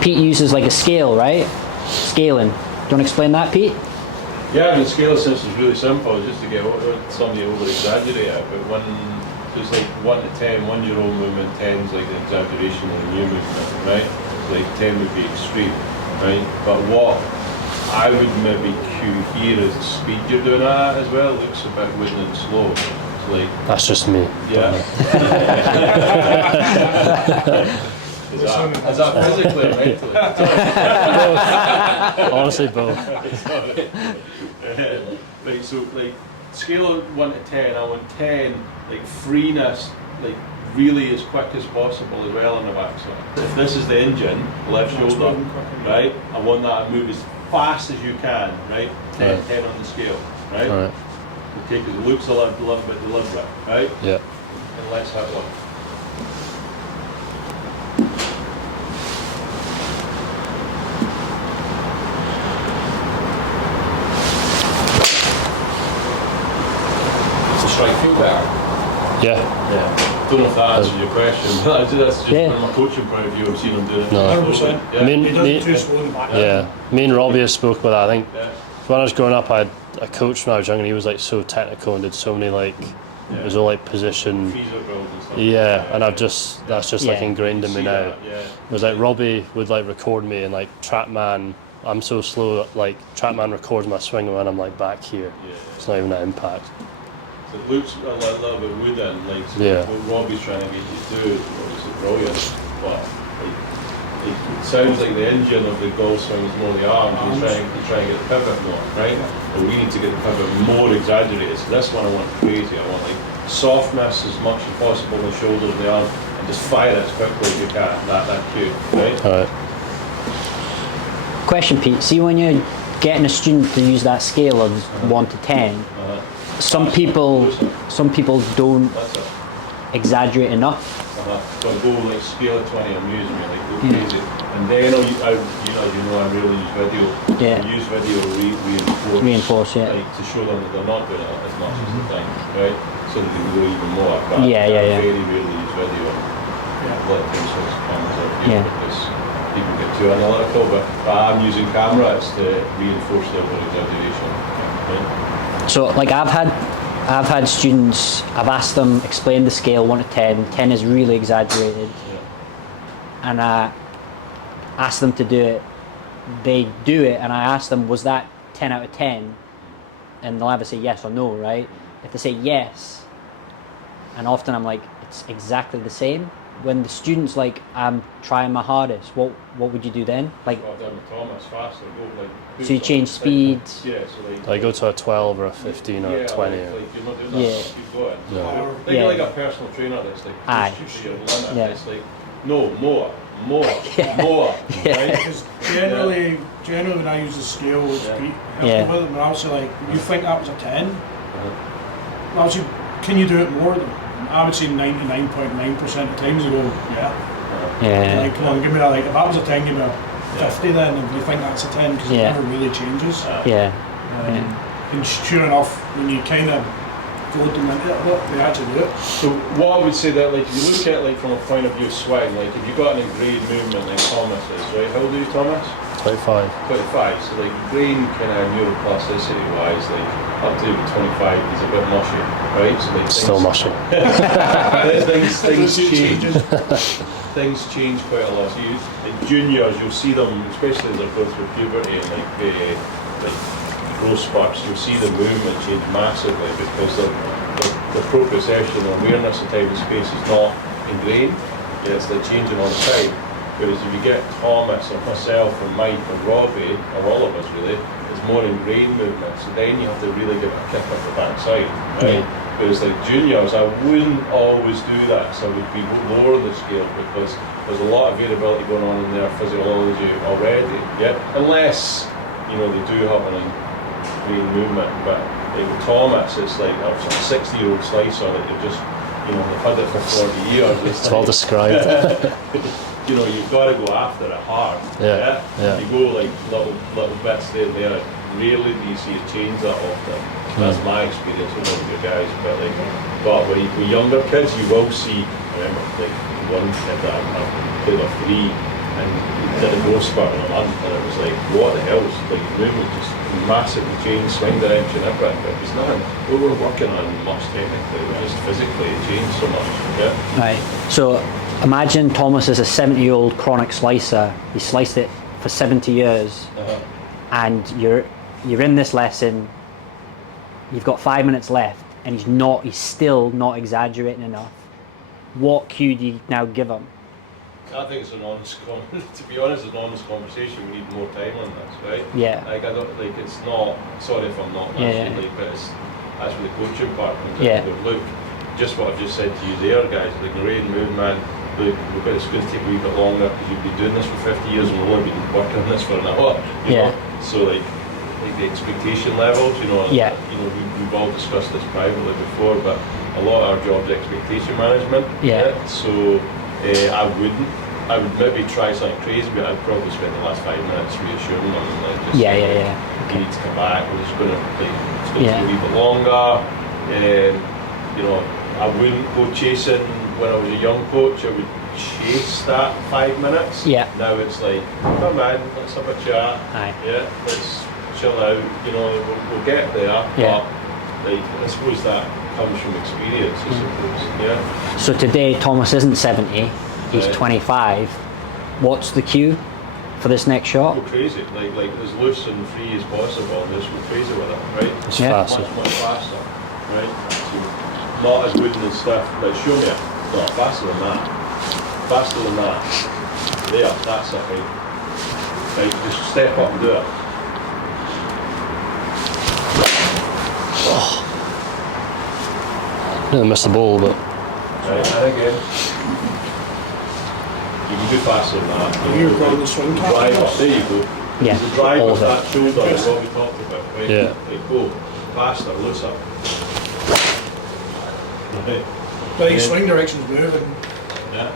Pete uses like a scale, right? Scaling. Do you want to explain that, Pete? Yeah, I mean, scale system is really simple. It's just to get somebody over exaggerate it. But so it's like 1 to 10. 1's your old movement, 10's like the exaggeration of the new movement, right? So like 10 would be extreme, right? But what I would maybe cue here is the speed you're doing at as well. It looks a bit wooden and slow. It's like, that's just me. Yeah. Is that physically or mentally? Honestly, both. Right, so like scale of 1 to 10, I want 10 like freeness, like really as quick as possible as well on the backside. If this is the engine, left shoulder, right, I want that to move as fast as you can, right? 10, Right. 10 on the scale, right? Right. Okay, because it looks a little bit deliberate, right? Yeah. And let's have one. Strike feel better. Yeah. Don't know if that answers your question, but that's just Yeah. from a coaching point of view. I've seen him do it. No. 100%. Yeah. Me, He does it too slow in the back. yeah. Me and Robbie have spoke about that. I think Yeah. when I was growing up, I had a coach when I was young, and he was like so technical and did so many like, it was all like position. Physio drills and stuff. Yeah, and that's just like Yeah. ingrained in me See now. that, yeah. It was like Robbie would like record me and like TrackMan. I'm so slow. Like TrackMan records my swing when I'm like back here. Yeah. It's not even that impact. So it looks a little bit wooden, like so Yeah. what Robbie's trying to get you to do is obviously brilliant, but it sounds like the engine of the golf swing is more the arms. You're trying to get the pivot more, right? But we need to get the pivot more exaggerated. So this one I want crazy. I want like softness as much as possible in the shoulders and the arm, and just fire it as quickly as you can. That cue, right? All right. Question, Pete. See, when you're getting a student to use that scale of 1 to 10, some people don't That's it. exaggerate enough. So go like scale of 20 amuse me, like go crazy. And then I really use video. Yeah. I use video to Reinforce, yeah. like to show them that they're not doing it as much as they think, right? So that they can go even more. But Yeah, yeah, I yeah. very rarely use video and let things sort of cameras out here Yeah. because people get too analytical. But I'm using cameras to reinforce their own exaggeration. Right? So, like, I've had students. I've asked them explain the scale 1 to 10. 10 is really exaggerated, and I ask them to do it. They do it, and I ask them, was that 10 out of 10? And they'll either say yes or no, right? If they say yes, and often I'm like, it's exactly the same. When the student's like, I'm trying my hardest, what would you do then? Like, I've done with Thomas faster. Go like. so you change speed. Yeah, so Like go to a 12 or a 15 or a 20. Like you're not doing that. Yeah. Keep going. Yeah. Like, Yeah. like a personal trainer that's like Aye. push your limit. Yeah. It's like no more, Yeah. more. Yeah. Right? Because generally when I use the scale, it's great. Yeah. With it, and also like, you think that was a 10? Obviously, can you do it more than? I would say 99.9% of times they go, yeah. Yeah. Like, come on, give me that. Like, if that was a 10, give me a 50 then, and you think that's a 10 because Yeah. it never really changes. Yeah. And sure enough, when you kind of go to them into it, they actually do it. So what I would say that like if you look at it like from a point of view swing, like if you've got an ingrained movement like Thomas is, right? How old are you, Thomas? 25. 25. So like brain kind of neuroplasticity wise, like up to 25 he's a bit mushy, right? So like Still mushy. things change. Things change quite a lot. So you, in juniors, you'll see them, especially as they're going through puberty and like growth spurts, you'll see the movement change massively because the proprioception or awareness of time and space is not ingrained. It's like changing all the time. Whereas if you get Thomas or myself or Mike or Robbie, or all of us really, it's more ingrained movement. So then you have to really give it a kick up the backside, right? Whereas like juniors, I wouldn't always do that. So I would be lower the scale because there's a lot of variability going on in their physiology already. Yeah, unless they do have an ingrained movement. But like with Thomas, it's like a 60-year-old slicer that you're just they've had it for 40 years. It's well described. You've got to go after it hard. Yeah. You go like little bits there and there. Rarely do you see it change that often. That's my experience with all your guys. But with younger kids, you will see. I remember like one kid that I played a 3, and he did a growth spurt on a month, and it was like, what the hell? Like his movement just massively changed, swing direction, everything. But it was nothing we were working on much technically, it was just physically it changed so much. Yeah. Right. So imagine Thomas is a 70-year-old chronic slicer. He sliced it for 70 years, and you're in this lesson. You've got 5 minutes left, and he's still not exaggerating enough. What cue do you now give him? I think it's an honest to be honest, an honest conversation. We need more time on this, right? Yeah. Like I don't like it's not. Sorry if I'm not naturally, but that's where the coaching part comes in. Yeah. But look, just what I've just said to you there, guys. The Ingrained movement. Look, it's going to take a wee bit longer because you've been doing this for 50 years and we've only been working on this for an hour. You know? So like the expectation levels, you know. Yeah. You know, we've all discussed this privately before, but a lot of our job is expectation management. Yeah. So. I would maybe try something crazy, but I'd probably spend the last 5 minutes reassuring them and like just you need to come back. We're just going to it's going to take a wee bit longer. You know, I wouldn't go chasing. When I was a young coach, I would chase that 5 minutes. Yeah. Now it's like, come on, let's have a chat. Aye. Yeah, let's chill out. You know, we'll get there. Yeah. But like, I suppose that comes from experience. I suppose. Yeah. So today Thomas isn't 70. He's 25. What's the cue for this next shot? Go crazy, like as loose and free as possible, and just go crazy with it, right? It's faster. Much faster, right? So not as wooden and stuff. Like show me it. No, faster than that. Faster than that. There, that's it, right? Like just step up and do it. Didn't miss the ball, but Right, and again. You can do faster than that. You're going the swing cap. Drive up, there you go. Yeah. The drive All of of that shoulder is what we talked about, right? Yeah. Like go faster, looser. Right. But your swing direction's moving. Yeah.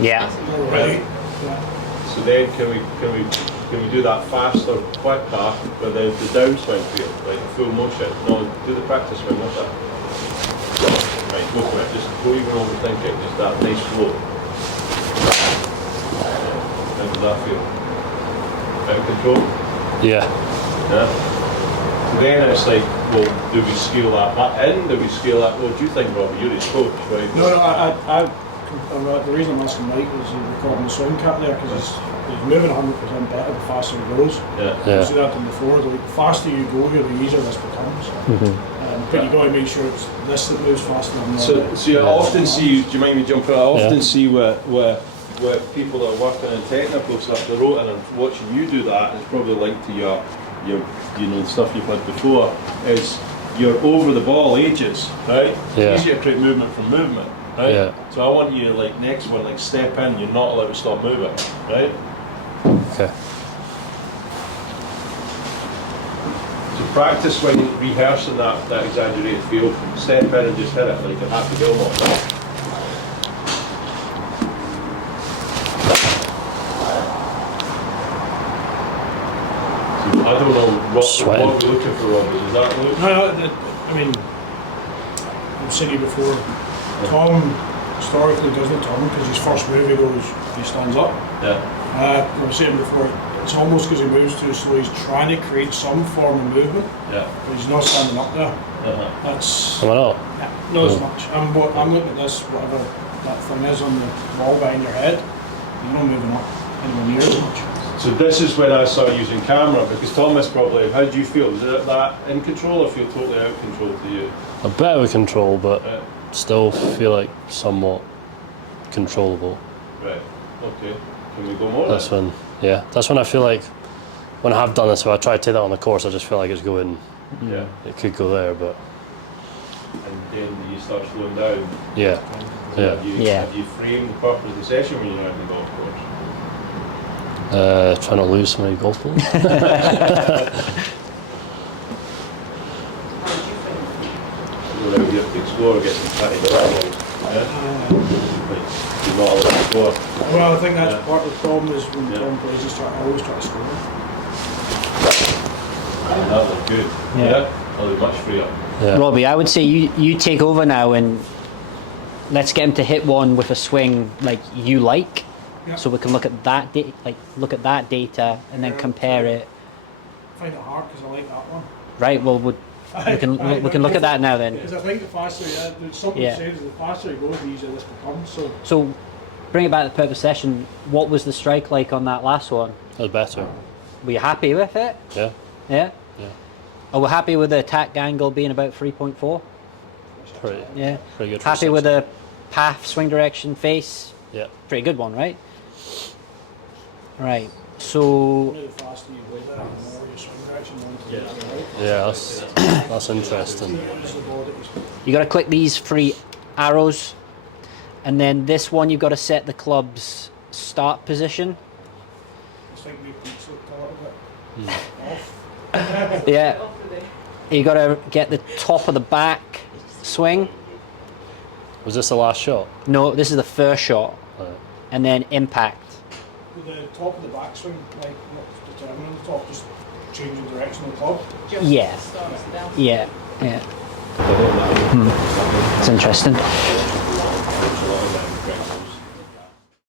Yeah. More right. Yeah. So then can we do that faster, quicker, with the downswing feel, like the full motion? No, do the practice swing with it. Right, go for it. Just don't even overthink it. Just that nice flow. How does that feel? Out of control? yeah. Yeah. So then it's like, well, do we scale that in? Do we scale that? What do you think, Robbie? You're his coach, right? The reason I'm asking Mike is he's recording the swing cap there because he's moving 100% better the faster he goes. Yeah. I've seen that done before. The faster you go here, the easier this becomes. But you got to make sure it's this that moves faster than the So I often see, do you mind me jumping? I often see where people that are working in technical stuff, they're out and I'm watching you do that, it's probably linked to your you know, the stuff you've had before, is you're over the ball ages, right? Yeah. It's easier to create movement from movement, right? Yeah. So I want you to, like, next one, like, step in, you're not allowed to stop moving, right? Okay. So practice when you're rehearsing that exaggerated feel, step in and just hit it like a Happy Gilmore. I don't know what we're looking for, Robbie. Is that look? I mean, I've seen you before. Tom historically doesn't turn because his first move he stands up. Yeah. I've seen him before. It's almost because he moves too slow. He's trying to create some form of movement, Yeah. but he's not standing up there. That's Am I not? not as much. I'm looking at this, whatever that thing is on the wall behind your head. You're not moving up anywhere near as much. So this is when I started using camera, because Thomas probably, how do you feel? Is it that in control or feel totally out of control to you? A bit of control, but Yeah. still feel like somewhat controllable. Right, okay. Can we go more? That's when I feel like when I have done this, if I try to take that on the course, I just feel like it's going. Yeah. It could go there, but And then you start slowing down. yeah. Have you framed the purpose of the session when you're out on the golf course? Trying to lose so many golf balls. Go out here to explore, get some fatty balls. Yeah? Like, you're not allowed to explore. Well, I think that's Yeah. part of the problem is when Yeah. Tom plays, I always try to score. And that looked good. Yeah. That looked much freer. Yeah. Robbie, I would say you take over now and let's get him to hit one with a swing like you like. Yeah. So we can look at that look at that data and then compare it. I find it hard because I like that one. Right. Well, we can look at that now then. Because I think the faster, there's something Yeah. says the faster it goes, the easier this becomes. So So, bring it back to the purpose session. What was the strike like on that last one? That was better. Were you happy with it? Yeah. Yeah. Yeah. Are we happy with the attack angle being about 3.4? Pretty. Yeah. Pretty good. For Happy with 16. the path, swing direction, face? Yeah. Pretty good one, right? Right. the So, more the faster you go there, the more your swing direction wants to get right. Yeah. That's interesting. Use the ball that you spin. you got to click these 3 arrows, and then this one you've got to set the club's start position. I think we peaks looked a little bit off. Yeah. You got to get the top of the back swing. Was this the last shot? No, this is the first shot, Right. and then impact. With the top of the backswing, like not determining the top, just changing direction of the club. Yeah. Yeah. Yeah. It's interesting.